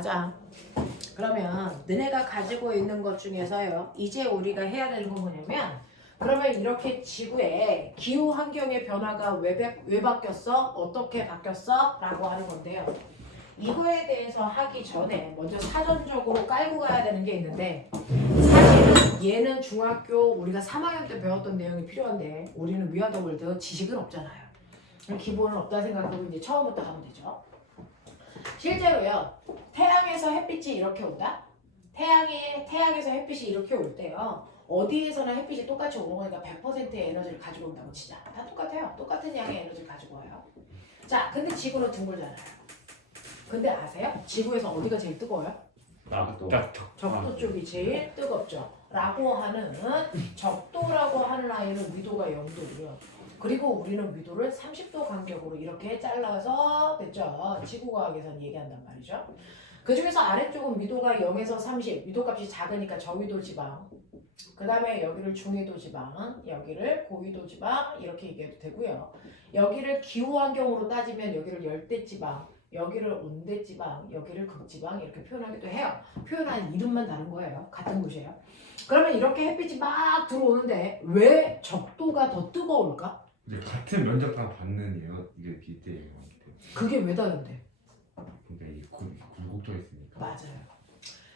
가자. 그러면 너네가 가지고 있는 것 중에서요. 이제 우리가 해야 되는 건 뭐냐면 그러면 이렇게 지구의 기후 환경의 변화가 왜 바뀌었어? 어떻게 바뀌었어? 라고 하는 건데요. 이거에 대해서 하기 전에 먼저 사전적으로 깔고 가야 되는 게 있는데 사실은 얘는 중학교 우리가 3학년 때 배웠던 내용이 필요한데 우리는 위아더월드 지식은 없잖아요. 기본은 없다 생각하고 이제 처음부터 가면 되죠. 실제로요. 태양에서 햇빛이 이렇게 온다? 태양에서 햇빛이 이렇게 올 때요. 어디에서나 햇빛이 똑같이 오는 거니까 100%의 에너지를 가지고 온다고 치자. 다 똑같아요. 똑같은 양의 에너지를 가지고 와요. 자, 근데 지구는 둥글잖아요. 근데 아세요? 지구에서 어디가 제일 뜨거워요? 적도 쪽이 제일 뜨겁죠. 라고 하는 적도라고 하는 라인은 위도가 0도고요. 그리고 우리는 위도를 30도 간격으로 이렇게 잘라서 됐죠. 지구과학에서는 얘기한단 말이죠. 그 중에서 아래쪽은 위도가 0에서 30, 위도값이 작으니까 저위도 지방. 그 다음에 여기를 중위도 지방, 여기를 고위도 지방 이렇게 얘기해도 되고요. 여기를 기후 환경으로 따지면 여기를 열대 지방, 여기를 온대 지방, 여기를 극지방 이렇게 표현하기도 해요. 표현하는 이름만 다른 거예요. 같은 곳이에요. 그러면 이렇게 햇빛이 막 들어오는데 왜 적도가 더 뜨거울까? 같은 면적당 받는 이게 비슷해요. 그게 왜 다른데? 그러니까 이게 굴곡져 있으니까. 맞아요.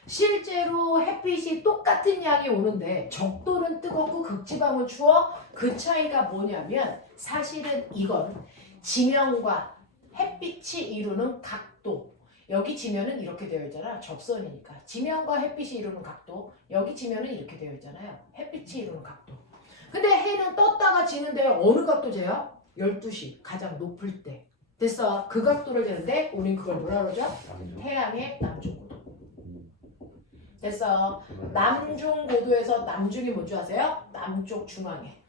실제로 햇빛이 똑같은 양이 오는데 적도는 뜨겁고 극지방은 추워. 그 차이가 뭐냐면 사실은 이건 지면과 햇빛이 이루는 각도. 여기 지면은 이렇게 되어 있잖아. 접선이니까. 지면과 햇빛이 이루는 각도. 여기 지면은 이렇게 되어 있잖아요. 햇빛이 이루는 각도. 근데 해는 떴다가 지는데 어느 각도 재요? 12시 가장 높을 때. 됐어. 그 각도를 재는데 우린 그걸 뭐라 그러죠? 태양의 남중고도. 됐어. 남중고도에서 남중이 뭔지 아세요? 남쪽 중앙에.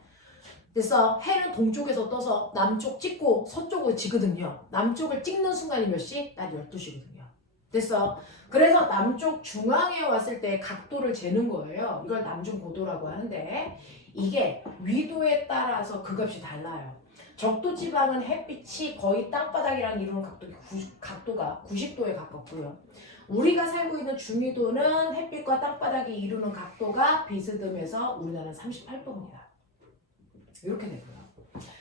됐어. 해는 동쪽에서 떠서 남쪽 찍고 서쪽으로 지거든요. 남쪽을 찍는 순간이 몇 시? 낮 12시거든요. 됐어. 그래서 남쪽 중앙에 왔을 때 각도를 재는 거예요. 이걸 남중고도라고 하는데 이게 위도에 따라서 그 값이 달라요. 적도 지방은 햇빛이 거의 땅바닥이랑 이루는 각도가 90도에 가깝고요. 우리가 살고 있는 중위도는 햇빛과 땅바닥이 이루는 각도가 비스듬해서 우리나라는 38도입니다. 이렇게 되고요.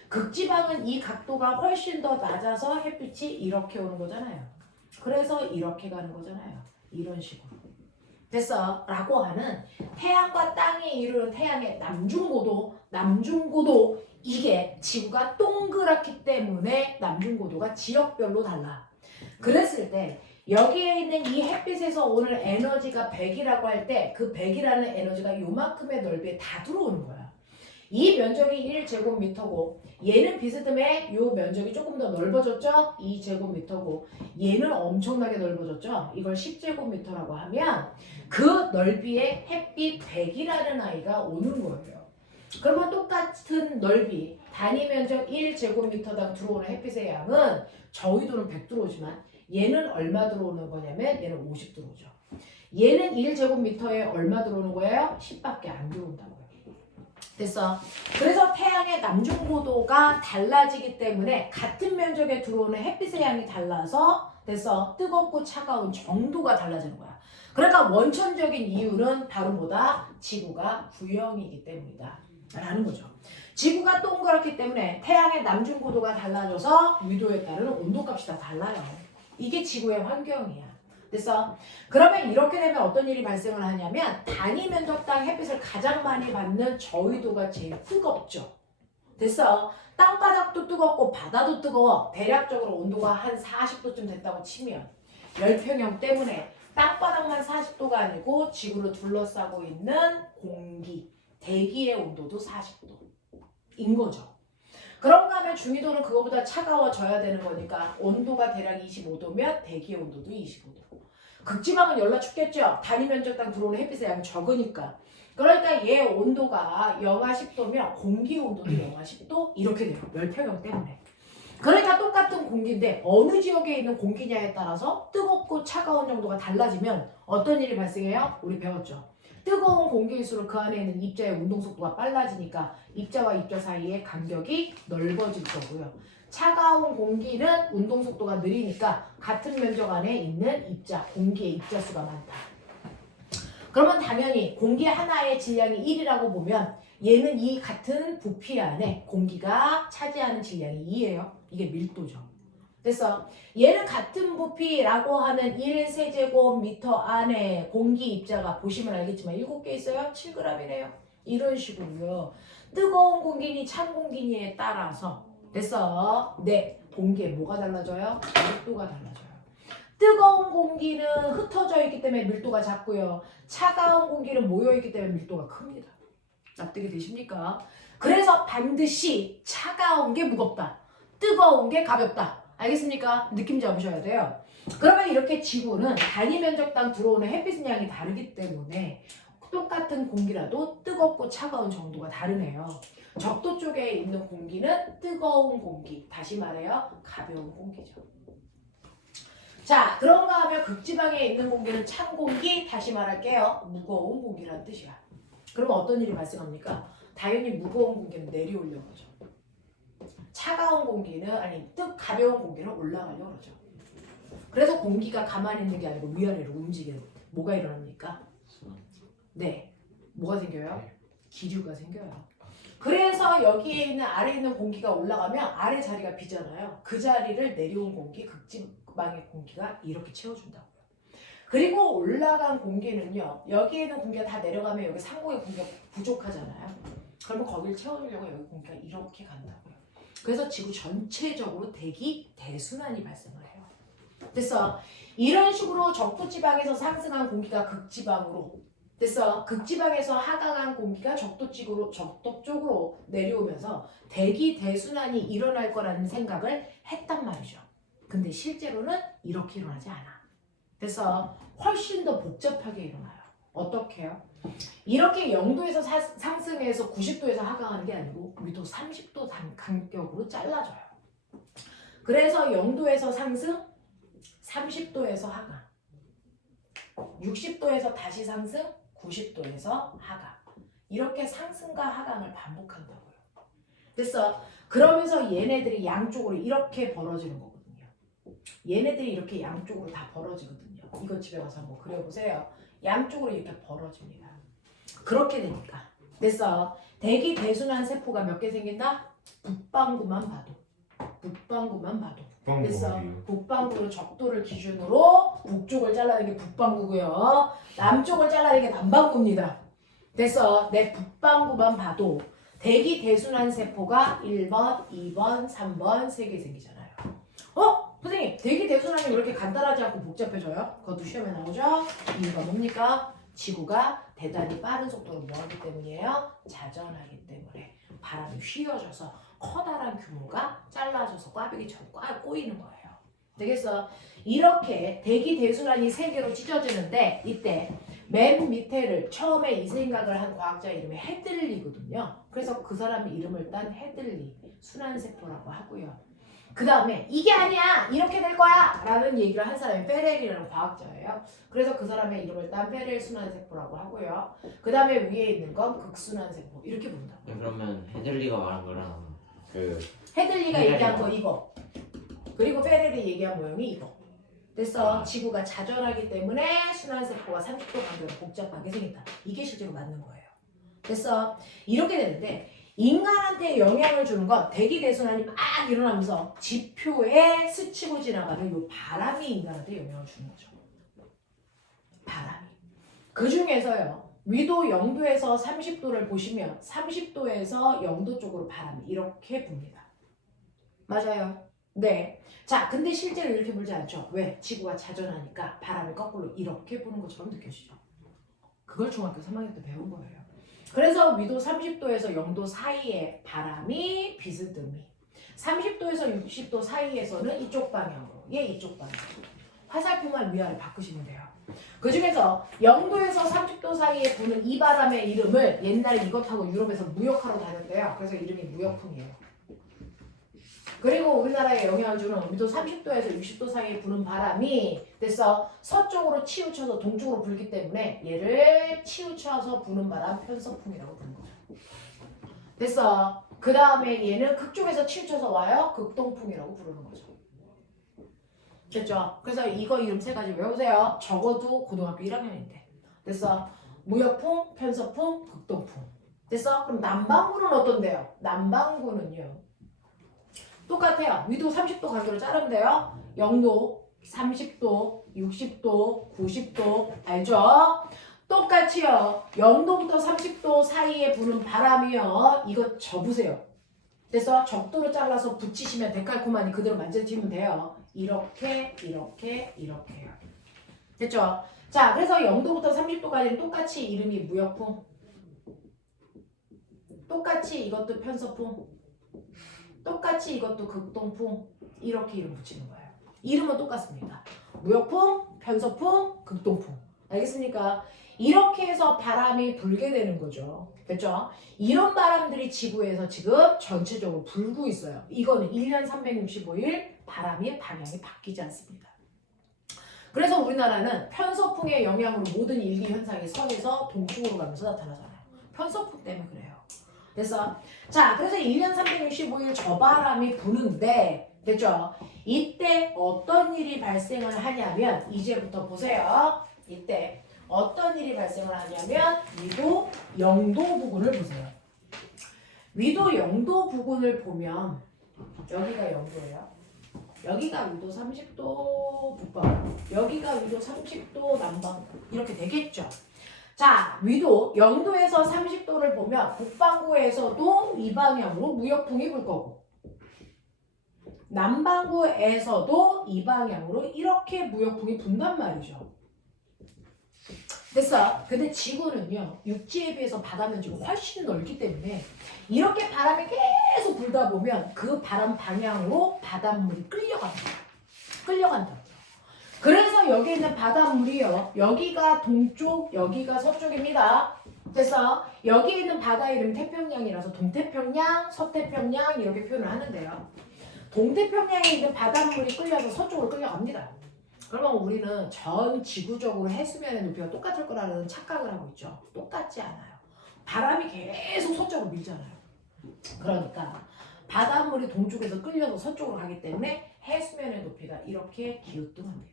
극지방은 이 각도가 훨씬 더 낮아서 햇빛이 이렇게 오는 거잖아요. 그래서 이렇게 가는 거잖아요. 이런 식으로. 됐어. 라고 하는 태양과 땅이 이루는 태양의 남중고도 이게 지구가 동그랗기 때문에 남중고도가 지역별로 달라. 그랬을 때 여기에 있는 이 햇빛에서 오는 에너지가 100이라고 할 때 그 100이라는 에너지가 요만큼의 넓이에 다 들어오는 거야. 이 면적이 1제곱미터고 얘는 비스듬해 요 면적이 조금 더 넓어졌죠? 2제곱미터고 얘는 엄청나게 넓어졌죠? 이걸 10제곱미터라고 하면 그 넓이에 햇빛 100이라는 아이가 오는 거예요. 그러면 똑같은 넓이 단위 면적 1제곱미터당 들어오는 햇빛의 양은 저위도는 100 들어오지만 얘는 얼마 들어오는 거냐면 얘는 50 들어오죠. 얘는 1제곱미터에 얼마 들어오는 거예요? 10밖에 안 들어온다고요. 됐어. 그래서 태양의 남중고도가 달라지기 때문에 같은 면적에 들어오는 햇빛의 양이 달라서 됐어. 뜨겁고 차가운 정도가 달라지는 거야. 그러니까 원천적인 이유는 바로 뭐다? 지구가 구형이기 때문이다. 라는 거죠. 지구가 동그랗기 때문에 태양의 남중고도가 달라져서 위도에 따른 온도값이 다 달라요. 이게 지구의 환경이야. 됐어? 그러면 이렇게 되면 어떤 일이 발생을 하냐면 단위 면적당 햇빛을 가장 많이 받는 저위도가 제일 뜨겁죠. 됐어? 땅바닥도 뜨겁고 바다도 뜨거워. 대략적으로 온도가 한 40도쯤 됐다고 치면 열평형 때문에 땅바닥만 40도가 아니고 지구를 둘러싸고 있는 공기, 대기의 온도도 40도인 거죠. 그런가 하면 중위도는 그거보다 차가워져야 되는 거니까 온도가 대략 25도면 대기의 온도도 25도. 극지방은 열나 춥겠죠. 단위 면적당 들어오는 햇빛의 양이 적으니까. 그러니까 얘 온도가 영하 10도면 공기 온도도 영하 10도 이렇게 돼요. 열평형 때문에. 그러니까 똑같은 공기인데 어느 지역에 있는 공기냐에 따라서 뜨겁고 차가운 정도가 달라지면 어떤 일이 발생해요? 우리 배웠죠. 뜨거운 공기일수록 그 안에 있는 입자의 운동 속도가 빨라지니까 입자와 입자 사이의 간격이 넓어질 거고요. 차가운 공기는 운동 속도가 느리니까 같은 면적 안에 있는 입자, 공기의 입자 수가 많다. 그러면 당연히 공기 하나의 질량이 1이라고 보면 얘는 이 같은 부피 안에 공기가 차지하는 질량이 2예요. 이게 밀도죠. 그래서 얘는 같은 부피라고 하는 1세제곱미터 안에 공기 입자가 보시면 알겠지만 7개 있어요. 7g이래요. 이런 식으로요. 뜨거운 공기니 찬 공기니에 따라서 그래서 네, 공기에 뭐가 달라져요? 밀도가 달라져요. 뜨거운 공기는 흩어져 있기 때문에 밀도가 작고요. 차가운 공기는 모여있기 때문에 밀도가 큽니다. 납득이 되십니까? 그래서 반드시 차가운 게 무겁다. 뜨거운 게 가볍다. 알겠습니까? 느낌 잡으셔야 돼요. 그러면 이렇게 지구는 단위 면적당 들어오는 햇빛 양이 다르기 때문에 똑같은 공기라도 뜨겁고 차가운 정도가 다르네요. 적도 쪽에 있는 공기는 뜨거운 공기, 다시 말해요. 가벼운 공기죠. 자, 그런가 하면 극지방에 있는 공기는 찬 공기, 다시 말할게요. 무거운 공기란 뜻이야. 그러면 어떤 일이 발생합니까? 당연히 무거운 공기는 내려오려고 하죠. 차가운 공기는 가벼운 공기는 올라가려고 그러죠. 그래서 공기가 가만히 있는 게 아니고 위아래로 움직이는 뭐가 일어납니까? 네, 뭐가 생겨요? 기류가 생겨요. 그래서 여기에 있는 아래에 있는 공기가 올라가면 아래 자리가 비잖아요. 그 자리를 내려온 공기, 극지방의 공기가 이렇게 채워준다고요. 그리고 올라간 공기는요. 여기에 있는 공기가 다 내려가면 여기 상공의 공기가 부족하잖아요. 그러면 거기를 채워주려고 여기 공기가 이렇게 간다고요. 그래서 지구 전체적으로 대기 대순환이 발생을 해요. 그래서 이런 식으로 적도지방에서 상승한 공기가 극지방으로 그래서 극지방에서 하강한 공기가 적도 쪽으로 내려오면서 대기 대순환이 일어날 거라는 생각을 했단 말이죠. 근데 실제로는 이렇게 일어나지 않아. 그래서 훨씬 더 복잡하게 일어나요. 어떻게요? 이렇게 0도에서 상승해서 90도에서 하강하는 게 아니고 우리도 30도 간격으로 잘라져요. 그래서 0도에서 상승, 30도에서 하강, 60도에서 다시 상승, 90도에서 하강. 이렇게 상승과 하강을 반복한다고요. 그래서 그러면서 얘네들이 양쪽으로 이렇게 벌어지는 거거든요. 얘네들이 이렇게 양쪽으로 다 벌어지거든요. 이거 집에 가서 한번 그려보세요. 양쪽으로 이렇게 벌어집니다. 그렇게 되니까. 그래서 대기 대순환 세포가 몇 개 생긴다? 북반구만 봐도. 그래서 북반구로 적도를 기준으로 북쪽을 잘라낸 게 북반구고요. 남쪽을 잘라낸 게 남반구입니다. 그래서 내 북반구만 봐도 대기 대순환 세포가 1번, 2번, 3번 3개 생기잖아요. 선생님, 대기 대순환이 왜 이렇게 간단하지 않고 복잡해져요? 그것도 시험에 나오죠? 이유가 뭡니까? 지구가 대단히 빠른 속도로 뭐하기 때문이에요? 자전하기 때문에 바람이 휘어져서 커다란 규모가 잘라져서 꽈배기처럼 꼬이는 거예요. 되겠어? 이렇게 대기 대순환이 3개로 찢어지는데 이때 맨 밑에를 처음에 이 생각을 한 과학자 이름이 헤들리거든요. 그래서 그 사람의 이름을 딴 헤들리 순환세포라고 하고요. 그 다음에 이게 아니야 이렇게 될 거야 라는 얘기를 한 사람이 페렐이라는 과학자예요. 그래서 그 사람의 이름을 딴 페렐 순환세포라고 하고요. 그 다음에 위에 있는 건 극순환세포 이렇게 부른다고. 그러면 헤들리가 말한 거랑 헤들리가 얘기한 거 이거 그리고 페렐이 얘기한 모형이 이거. 그래서 지구가 자전하기 때문에 순환세포가 30도 간격으로 복잡하게 생긴다. 이게 실제로 맞는 거예요. 그래서 이렇게 되는데 인간한테 영향을 주는 건 대기 대순환이 막 일어나면서 지표에 스치고 지나가는 이 바람이 인간한테 영향을 주는 거죠. 바람이. 그 중에서요. 위도 0도에서 30도를 보시면 30도에서 0도 쪽으로 바람이 이렇게 붑니다. 맞아요. 네. 자, 근데 실제로 이렇게 불지 않죠. 왜? 지구가 자전하니까 바람이 거꾸로 이렇게 부는 것처럼 느껴지죠. 그걸 중학교 3학년 때 배운 거예요. 그래서 위도 30도에서 0도 사이에 바람이 비스듬히 30도에서 60도 사이에서는 이쪽 방향으로 얘 이쪽 방향으로 화살표만 위아래 바꾸시면 돼요. 그 중에서 0도에서 30도 사이에 부는 이 바람의 이름을 옛날에 이것하고 유럽에서 무역하러 다녔대요. 그래서 이름이 무역풍이에요. 그리고 우리나라에 영향을 주는 위도 30도에서 60도 사이에 부는 바람이 됐어. 서쪽으로 치우쳐서 동쪽으로 불기 때문에 얘를 치우쳐서 부는 바람 편서풍이라고 부르는 거죠. 됐어. 그 다음에 얘는 극쪽에서 치우쳐서 와요. 극동풍이라고 부르는 거죠. 됐죠? 그래서 이거 이름 세 가지 외우세요. 적어도 고등학교 1학년인데. 됐어? 무역풍, 편서풍, 극동풍. 됐어? 그럼 남반구는 어떤데요? 남반구는요. 똑같아요. 위도 30도 간도로 자르면 돼요. 0도, 30도, 60도, 90도. 알죠? 똑같이요. 0도부터 30도 사이에 부는 바람이요. 이거 접으세요. 됐어? 적도로 잘라서 붙이시면 데칼코마니 그대로 만져지면 돼요. 이렇게, 이렇게, 이렇게요. 됐죠? 자, 그래서 0도부터 30도까지는 똑같이 이름이 무역풍. 똑같이 이것도 편서풍. 똑같이 이것도 극동풍. 이렇게 이름 붙이는 거예요. 이름은 똑같습니다. 무역풍, 편서풍, 극동풍. 알겠습니까? 이렇게 해서 바람이 불게 되는 거죠. 됐죠? 이런 바람들이 지구에서 지금 전체적으로 불고 있어요. 이거는 1년 365일 바람의 방향이 바뀌지 않습니다. 그래서 우리나라는 편서풍의 영향으로 모든 일기 현상이 서에서 동쪽으로 가면서 나타나잖아요. 편서풍 때문에 그래요. 됐어? 자, 그래서 1년 365일 저 바람이 부는데, 됐죠? 이때 어떤 일이 발생을 하냐면, 이제부터 보세요. 이때 어떤 일이 발생을 하냐면, 위도 0도 부근을 보세요. 위도 0도 부근을 보면, 여기가 0도예요. 여기가 위도 30도 북방, 여기가 위도 30도 남방, 이렇게 되겠죠. 자, 위도 0도에서 30도를 보면 북반구에서도 이 방향으로 무역풍이 불 거고 남반구에서도 이 방향으로 이렇게 무역풍이 분단 말이죠. 됐어. 근데 지구는요, 육지에 비해서 바다는 지금 훨씬 넓기 때문에 이렇게 바람이 계속 불다 보면 그 바람 방향으로 바닷물이 끌려갑니다. 끌려간다고요. 그래서 여기 있는 바닷물이요, 여기가 동쪽, 여기가 서쪽입니다. 그래서 여기 있는 바다 이름 태평양이라서 동태평양, 서태평양 이렇게 표현을 하는데요. 동태평양에 있는 바닷물이 끌려서 서쪽으로 끌려갑니다. 그러면 우리는 전 지구적으로 해수면의 높이가 똑같을 거라는 착각을 하고 있죠. 똑같지 않아요. 바람이 계속 서쪽으로 밀잖아요. 그러니까 바닷물이 동쪽에서 끌려서 서쪽으로 가기 때문에 해수면의 높이가 이렇게 기우뚱합니다.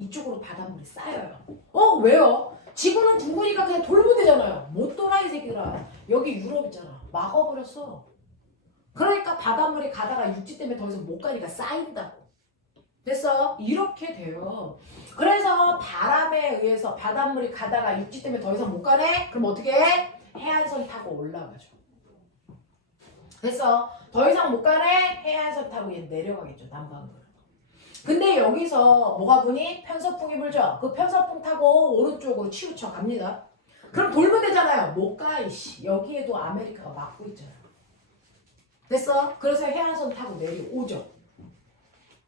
이쪽으로 바닷물이 쌓여요. 왜요? 지구는 둥그니까 그냥 돌면 되잖아요. 못 돌아 이 새끼들아. 여기 유럽 있잖아. 막아버렸어. 그러니까 바닷물이 가다가 육지 때문에 더 이상 못 가니까 쌓인다고. 됐어요? 이렇게 돼요. 그래서 바람에 의해서 바닷물이 가다가 육지 때문에 더 이상 못 가네? 그럼 어떻게 해? 해안선 타고 올라가죠. 됐어? 더 이상 못 가네? 해안선 타고 얘 내려가겠죠. 남반구로. 근데 여기서 뭐가 부니? 편서풍이 불죠. 그 편서풍 타고 오른쪽으로 치우쳐 갑니다. 그럼 돌면 되잖아요. 못 가, 이씨. 여기에도 아메리카가 막고 있잖아요. 됐어? 그래서 해안선 타고 내려오죠.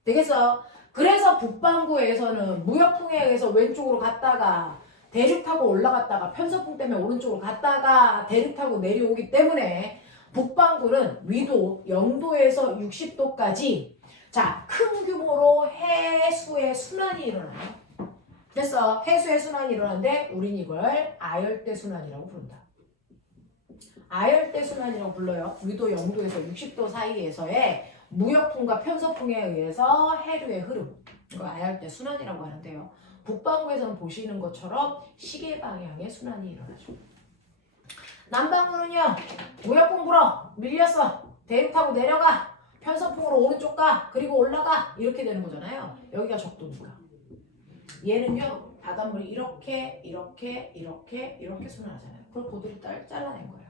되겠어? 그래서 북반구에서는 무역풍에 의해서 왼쪽으로 갔다가 대륙 타고 올라갔다가 편서풍 때문에 오른쪽으로 갔다가 대륙 타고 내려오기 때문에 북반구는 위도 0도에서 60도까지 자, 큰 규모로 해수의 순환이 일어나요. 됐어? 해수의 순환이 일어나는데 우린 이걸 아열대 순환이라고 부른다. 아열대 순환이라고 불러요. 위도 0도에서 60도 사이에서의 무역풍과 편서풍에 의해서 해류의 흐름, 이거 아열대 순환이라고 하는데요. 북반구에서는 보시는 것처럼 시계 방향의 순환이 일어나죠. 남반구는요, 무역풍 불어, 밀렸어, 대륙 타고 내려가, 편서풍으로 오른쪽 가, 그리고 올라가, 이렇게 되는 거잖아요. 여기가 적도니까. 얘는요, 바닷물이 이렇게 순환하잖아요. 그걸 고들이 잘라낸 거예요.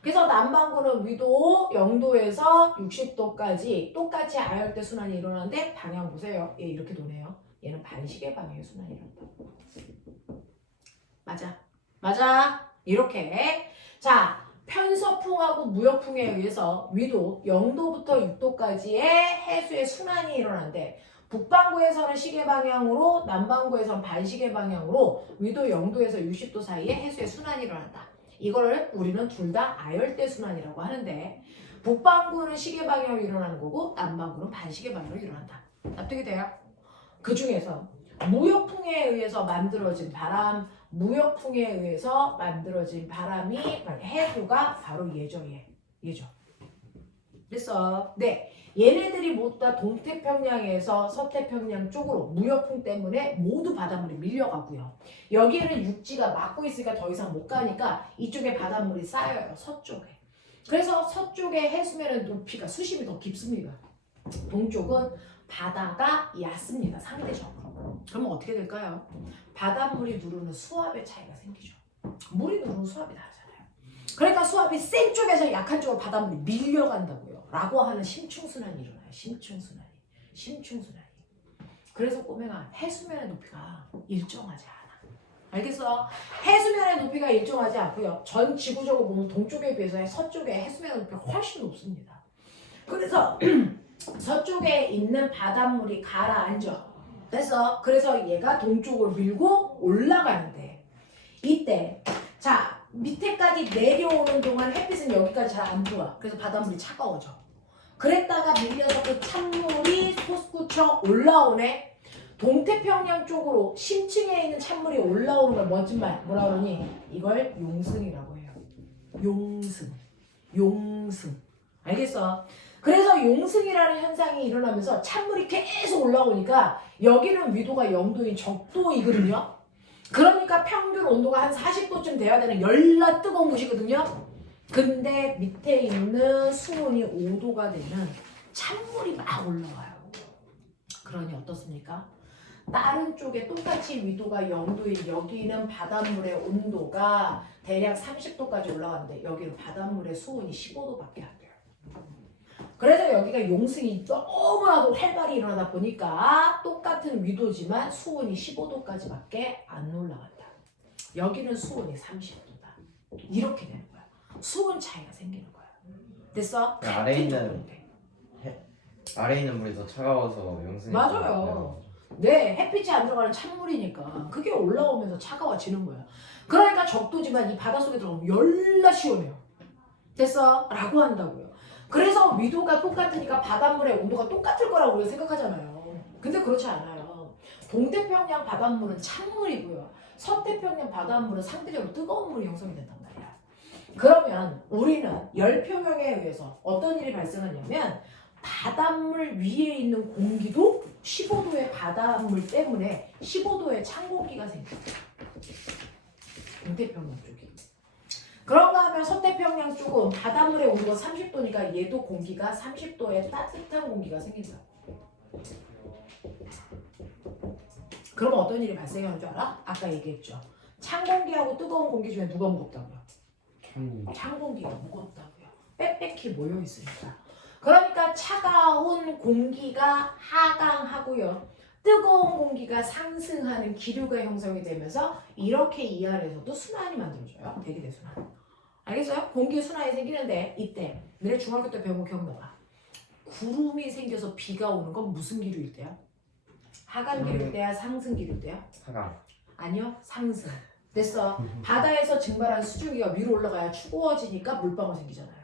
그래서 남반구는 위도 0도에서 60도까지 똑같이 아열대 순환이 일어나는데 방향 보세요. 얘 이렇게 도네요. 얘는 반시계 방향의 순환이 일어난다. 맞아. 이렇게. 자, 편서풍하고 무역풍에 의해서 위도 0도부터 6도까지의 해수의 순환이 일어나는데 북반구에서는 시계 방향으로, 남반구에서는 반시계 방향으로 위도 0도에서 60도 사이에 해수의 순환이 일어난다. 이거를 우리는 둘 다 아열대 순환이라고 하는데 북반구는 시계 방향으로 일어나는 거고 남반구는 반시계 방향으로 일어난다. 납득이 돼요? 그 중에서 무역풍에 의해서 만들어진 바람, 무역풍에 의해서 만들어진 바람이 해류가 바로 얘죠. 얘죠. 됐어. 네. 얘네들이 모두 다 동태평양에서 서태평양 쪽으로 무역풍 때문에 모두 바닷물이 밀려가고요. 여기에는 육지가 막고 있으니까 더 이상 못 가니까 이쪽에 바닷물이 쌓여요. 서쪽에. 그래서 서쪽의 해수면의 높이가 수심이 더 깊습니다. 동쪽은 바다가 얕습니다. 상대적으로. 그러면 어떻게 될까요? 바닷물이 누르는 수압의 차이가 생기죠. 물이 누르는 수압이 다르잖아요. 그러니까 수압이 센 쪽에서 약한 쪽으로 바닷물이 밀려간다고요. 라고 하는 심층순환이 일어나요. 심층순환이. 그래서 꼬맹아 해수면의 높이가 일정하지 않아. 알겠어? 해수면의 높이가 일정하지 않고요. 전 지구적으로 보면 동쪽에 비해서 서쪽의 해수면의 높이가 훨씬 높습니다. 그래서 서쪽에 있는 바닷물이 가라앉아. 됐어? 그래서 얘가 동쪽으로 밀고 올라가는데 이때 자 밑에까지 내려오는 동안 햇빛은 여기까지 잘 안 들어와. 그래서 바닷물이 차가워져. 그랬다가 밀려서 그 찬물이 솟구쳐 올라오네. 동태평양 쪽으로 심층에 있는 찬물이 올라오는 걸 멋진 말 뭐라 그러니? 이걸 용승이라고 해요. 용승. 알겠어? 그래서 용승이라는 현상이 일어나면서 찬물이 계속 올라오니까 여기는 위도가 0도인 적도이거든요. 그러니까 평균 온도가 한 40도쯤 돼야 되는 열나 뜨거운 곳이거든요. 근데 밑에 있는 수온이 5도가 되는 찬물이 막 올라와요. 그러니 어떻습니까? 다른 쪽에 똑같이 위도가 0도인 여기는 바닷물의 온도가 대략 30도까지 올라가는데 여기는 바닷물의 수온이 15도밖에 안 돼요. 그래서 여기가 용승이 너무나도 활발히 일어나다 보니까 똑같은 위도지만 수온이 15도까지밖에 안 올라간다. 여기는 수온이 30도다. 이렇게 되는 거야. 수온 차이가 생기는 거야. 됐어? 아래에 있는 물이 더 차가워서 용승이 맞아요. 네, 햇빛이 안 들어가는 찬물이니까 그게 올라오면서 차가워지는 거야. 그러니까 적도지만 이 바닷속에 들어가면 열나 시원해요. 됐어? 라고 한다고요. 그래서 위도가 똑같으니까 바닷물의 온도가 똑같을 거라고 우리가 생각하잖아요. 근데 그렇지 않아요. 동태평양 바닷물은 찬물이고요. 서태평양 바닷물은 상대적으로 뜨거운 물이 형성이 된단 말이야. 그러면 우리는 열평형에 의해서 어떤 일이 발생하냐면 바닷물 위에 있는 공기도 15도의 바닷물 때문에 15도의 찬 공기가 생겨요. 동태평양 쪽이. 그런가 하면 서태평양 쪽은 바닷물의 온도가 30도니까 얘도 공기가 30도의 따뜻한 공기가 생긴다. 그러면 어떤 일이 발생하는 줄 알아? 아까 얘기했죠. 찬 공기하고 뜨거운 공기 중에 누가 무겁다고요? 찬 공기가 무겁다고요. 빽빽히 모여 있으니까. 그러니까 차가운 공기가 하강하고요. 뜨거운 공기가 상승하는 기류가 형성이 되면서 이렇게 이 안에서도 순환이 만들어져요. 대기대순환. 알겠어요? 공기 순환이 생기는데 이때 내가 중학교 때 배운 거 기억나봐. 구름이 생겨서 비가 오는 건 무슨 기류일 때야? 하강 기류일 때야? 상승 기류일 때야? 하강. 아니요. 상승. 됐어. 바다에서 증발한 수증기가 위로 올라가야 추워지니까 물방울 생기잖아요.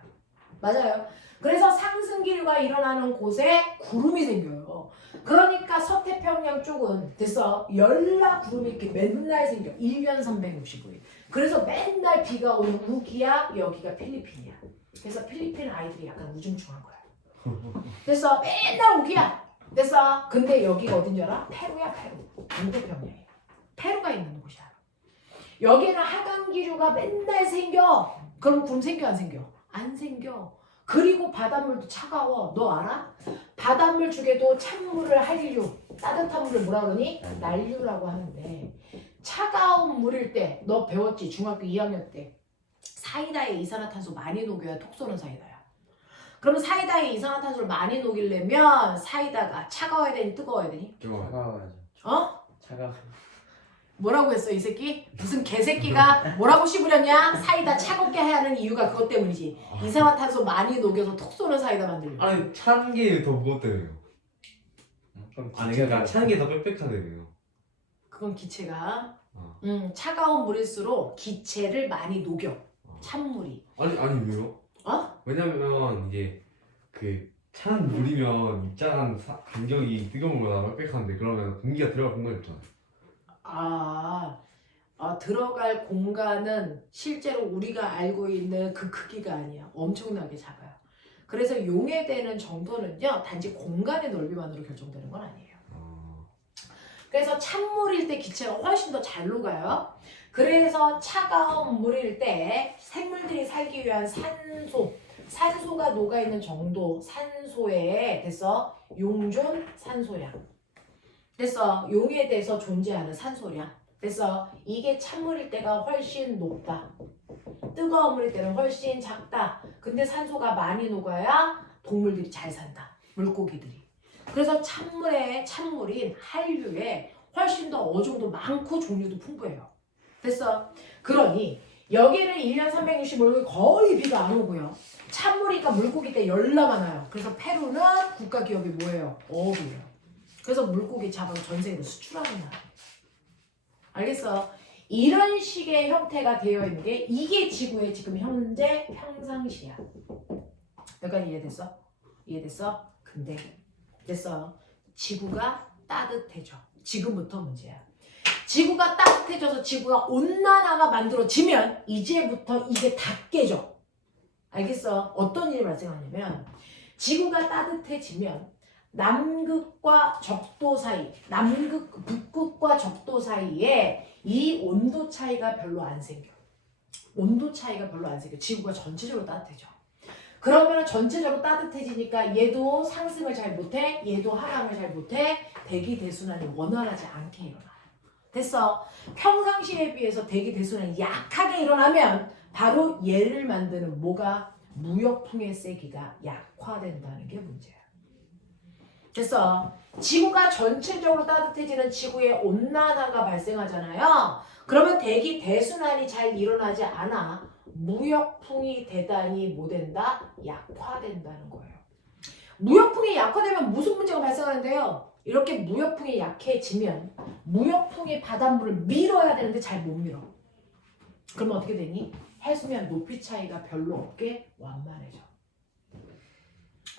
맞아요. 그래서 상승 기류가 일어나는 곳에 구름이 생겨요. 그러니까 서태평양 쪽은 됐어. 열나 구름이 이렇게 맨날 생겨. 1년 365일. 그래서 맨날 비가 오는 우기야. 여기가 필리핀이야. 그래서 필리핀 아이들이 약간 우중충한 거야. 됐어. 맨날 우기야. 됐어. 근데 여기가 어딘 줄 알아? 페루야. 페루. 동태평양이야. 페루가 있는 곳이야. 여기는 하강 기류가 맨날 생겨. 그럼 구름 생겨 안 생겨? 안 생겨. 그리고 바닷물도 차가워. 너 알아? 바닷물 중에도 찬물을 한류, 따뜻한 물을 뭐라 그러니? 난류라고 하는데 차가운 물일 때 너 배웠지? 중학교 2학년 때 사이다에 이산화탄소 많이 녹여야 톡 쏘는 사이다야. 그러면 사이다에 이산화탄소를 많이 녹이려면 사이다가 차가워야 되니 뜨거워야 되니? 차가워야죠. 어? 차가. 뭐라고 했어 이 새끼? 무슨 개새끼가 뭐라고 씹으렸냐? 사이다 차갑게 해야 하는 이유가 그것 때문이지. 이산화탄소 많이 녹여서 톡 쏘는 사이다 만들려고. 아니 찬 게 더 무겁다며요. 그럼 아니 그러니까 찬 게 더 빽빽하다며요. 그건 기체가 어. 차가운 물일수록 기체를 많이 녹여. 찬물이. 아니 왜요? 어? 왜냐면 이게 그 찬 물이면 입자간 간격이 뜨거운 거보다 빽빽한데 그러면 공기가 들어갈 공간이 없잖아요. 들어갈 공간은 실제로 우리가 알고 있는 그 크기가 아니야. 엄청나게 작아요. 그래서 용해되는 정도는요, 단지 공간의 넓이만으로 결정되는 건 아니에요. 그래서 찬물일 때 기체가 훨씬 더 잘 녹아요. 그래서 차가운 물일 때 생물들이 살기 위한 산소가 녹아있는 정도, 산소에 됐어? 용존 산소량. 됐어? 용에 대해서 존재하는 산소량. 됐어? 이게 찬물일 때가 훨씬 높다. 뜨거운 물일 때는 훨씬 작다. 근데 산소가 많이 녹아야 동물들이 잘 산다. 물고기들이. 그래서 찬물인 한류에 훨씬 더 어종도 많고 종류도 풍부해요. 됐어? 그러니 여기는 1년 365일 거의 비가 안 오고요. 찬물이니까 물고기 때 열나 많아요. 그래서 페루는 국가 기업이 뭐예요? 어업이에요. 그래서 물고기 잡아서 전 세계로 수출하는 나라. 알겠어? 이런 식의 형태가 되어 있는 게 이게 지구의 지금 현재 평상시야. 여기까지 이해됐어? 이해됐어? 근데 됐어. 지구가 따뜻해져. 지금부터 문제야. 지구가 따뜻해져서 지구가 온난화가 만들어지면 이제부터 이게 다 깨져. 알겠어? 어떤 일이 발생하냐면 지구가 따뜻해지면 남극과 적도 사이, 북극과 적도 사이에 이 온도 차이가 별로 안 생겨. 온도 차이가 별로 안 생겨. 지구가 전체적으로 따뜻해져. 그러면 전체적으로 따뜻해지니까 얘도 상승을 잘 못해, 얘도 하강을 잘 못해, 대기 대순환이 원활하지 않게 일어나. 됐어. 평상시에 비해서 대기 대순환이 약하게 일어나면 바로 얘를 만드는 뭐가 무역풍의 세기가 약화된다는 게 문제야. 됐어. 지구가 전체적으로 따뜻해지는 지구의 온난화가 발생하잖아요. 그러면 대기 대순환이 잘 일어나지 않아 무역풍이 대단히 뭐 된다? 약화된다는 거예요. 무역풍이 약화되면 무슨 문제가 발생하는데요? 이렇게 무역풍이 약해지면 무역풍이 바닷물을 밀어야 되는데 잘 못 밀어. 그러면 어떻게 되니? 해수면 높이 차이가 별로 없게 완만해져.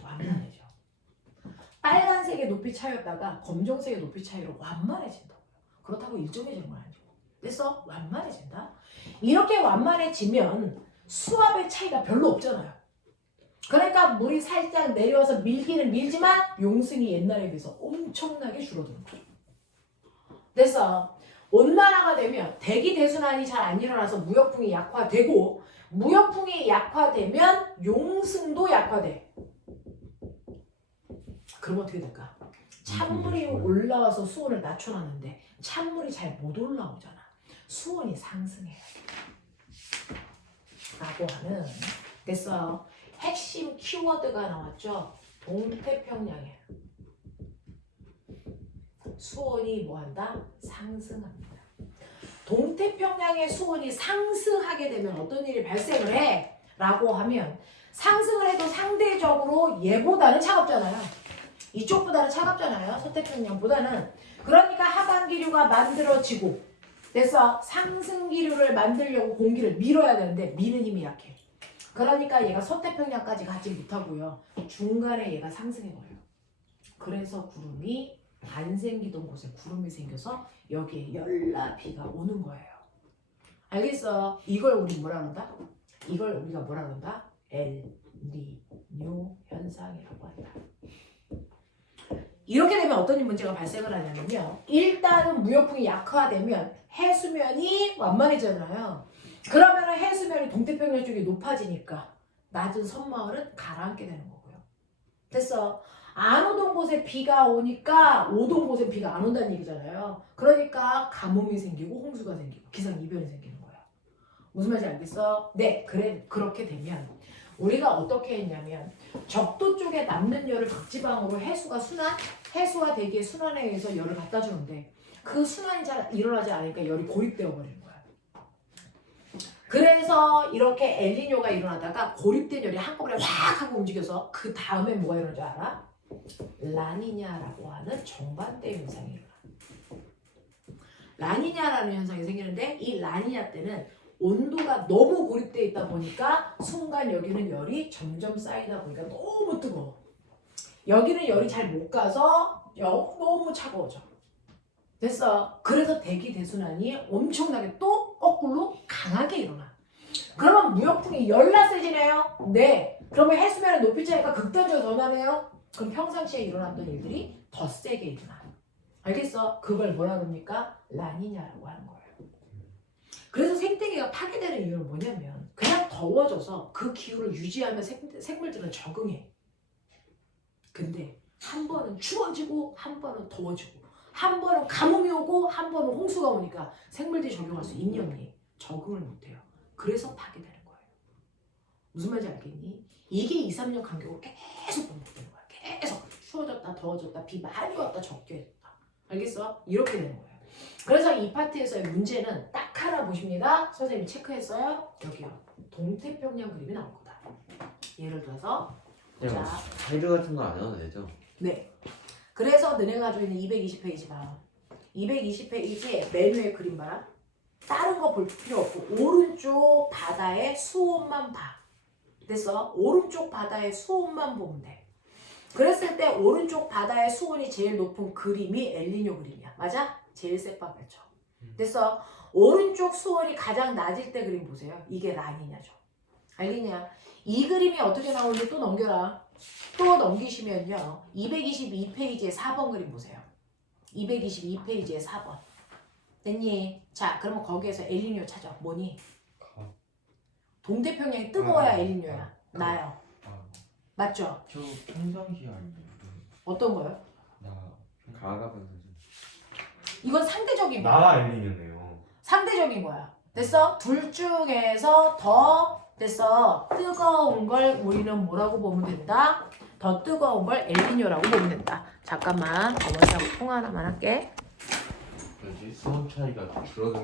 완만해져. 빨간색의 높이 차이였다가 검정색의 높이 차이로 완만해진다고요. 그렇다고 일정해지는 건 아니고. 그래서 완만해진다. 이렇게 완만해지면 수압의 차이가 별로 없잖아요. 그러니까 물이 살짝 내려와서 밀기는 밀지만 용승이 옛날에 비해서 엄청나게 줄어드는 거죠. 그래서 온난화가 되면 대기 대순환이 잘 안 일어나서 무역풍이 약화되고 무역풍이 약화되면 용승도 약화돼. 그럼 어떻게 될까? 찬물이 올라와서 수온을 낮춰놨는데 찬물이 잘 못 올라오잖아. 수온이 상승해요. 라고 하는 됐어요. 핵심 키워드가 나왔죠. 동태평양에 수온이 뭐한다? 상승합니다. 동태평양의 수온이 상승하게 되면 어떤 일이 발생을 해? 라고 하면 상승을 해도 상대적으로 얘보다는 차갑잖아요. 이쪽보다는 차갑잖아요. 서태평양보다는. 그러니까 하강기류가 만들어지고 그래서 상승기류를 만들려고 공기를 밀어야 되는데 미는 힘이 약해. 그러니까 얘가 서태평양까지 가지 못하고요. 중간에 얘가 상승해버려요. 그래서 구름이 안 생기던 곳에 구름이 생겨서 여기에 열나비가 오는 거예요. 알겠어? 이걸 우리 뭐라 그런다? 이걸 우리가 뭐라 그런다? 엘니뇨 현상이라고 한다. 이렇게 되면 어떤 문제가 발생을 하냐면요. 일단은 무역풍이 약화되면 해수면이 완만해지잖아요. 그러면 해수면이 동태평양 쪽이 높아지니까 낮은 섬마을은 가라앉게 되는 거고요. 됐어. 안 오던 곳에 비가 오니까 오던 곳에 비가 안 온다는 얘기잖아요. 그러니까 가뭄이 생기고 홍수가 생기고 기상이변이 생기는 거예요. 무슨 말인지 알겠어? 네, 그렇게 되면 우리가 어떻게 했냐면 적도 쪽에 남는 열을 극지방으로 해수와 대기의 순환에 의해서 열을 갖다 주는데 그 순환이 잘 일어나지 않으니까 열이 고립되어 버리는 거야. 그래서 이렇게 엘니뇨가 일어나다가 고립된 열이 한꺼번에 확 하고 움직여서 그 다음에 뭐가 일어나는 줄 알아? 라니냐라고 하는 정반대 현상이 일어나. 라니냐라는 현상이 생기는데 이 라니냐 때는 온도가 너무 고립되어 있다 보니까 순간 여기는 열이 점점 쌓이다 보니까 너무 뜨거워. 여기는 열이 잘 못 가서 너무 차가워져. 됐어. 그래서 대기 대순환이 엄청나게 또 거꾸로 강하게 일어나. 그러면 무역풍이 열나 세지네요? 네. 그러면 해수면의 높이 차이가 극단적으로 더 나네요? 그럼 평상시에 일어났던 일들이 더 세게 일어나. 알겠어? 그걸 뭐라 그럽니까? 라니냐라고 하는 거예요. 그래서 생태계가 파괴되는 이유는 뭐냐면 그냥 더워져서 그 기후를 유지하면 생물들은 적응해. 근데 한 번은 추워지고 한 번은 더워지고 한 번은 가뭄이 오고 한 번은 홍수가 오니까 생물들이 적용할 수 있니 없니? 적응을 못해요. 그래서 파괴되는 거예요. 무슨 말인지 알겠니? 이게 2, 3년 간격으로 계속 반복되는 거야. 계속 추워졌다 더워졌다 비 많이 왔다 적게 했다. 알겠어? 이렇게 되는 거예요. 그래서 이 파트에서의 문제는 딱 하나 보십니다. 선생님이 체크했어요. 여기요. 동태평양 그림이 나올 거다. 예를 들어서 자, 타일 같은 거 안 해도 되죠? 네. 그래서 너네가 가지고 있는 220페이지 봐. 220페이지에 맨 위에 그림 봐라. 다른 거 볼 필요 없고 오른쪽 바다의 수온만 봐. 됐어? 오른쪽 바다의 수온만 보면 돼. 그랬을 때 오른쪽 바다의 수온이 제일 높은 그림이 엘니뇨 그림이야. 맞아? 제일 새빨갛죠. 됐어? 오른쪽 수온이 가장 낮을 때 그림 보세요. 이게 라니냐죠. 알겠냐? 이 그림이 어떻게 나오는지 또 넘겨라. 또 넘기시면요. 222페이지에 4번 그림 보세요. 222페이지에 4번. 됐니? 자, 그러면 거기에서 엘니뇨 찾아. 뭐니? 동태평양이 뜨거워야 엘니뇨야. 나요. 맞죠? 저 평상시 아니에요? 어떤 거요? 나 가가 변사죠. 이건 상대적인 거야. 나라 엘니뇨네요. 상대적인 거야. 됐어? 둘 중에서 더 됐어. 뜨거운 걸 우리는 뭐라고 보면 된다? 더 뜨거운 걸 엘니뇨라고 보면 된다. 잠깐만 어머니하고 통화 하나만 할게. 뭐지? 수온 차이가 줄어든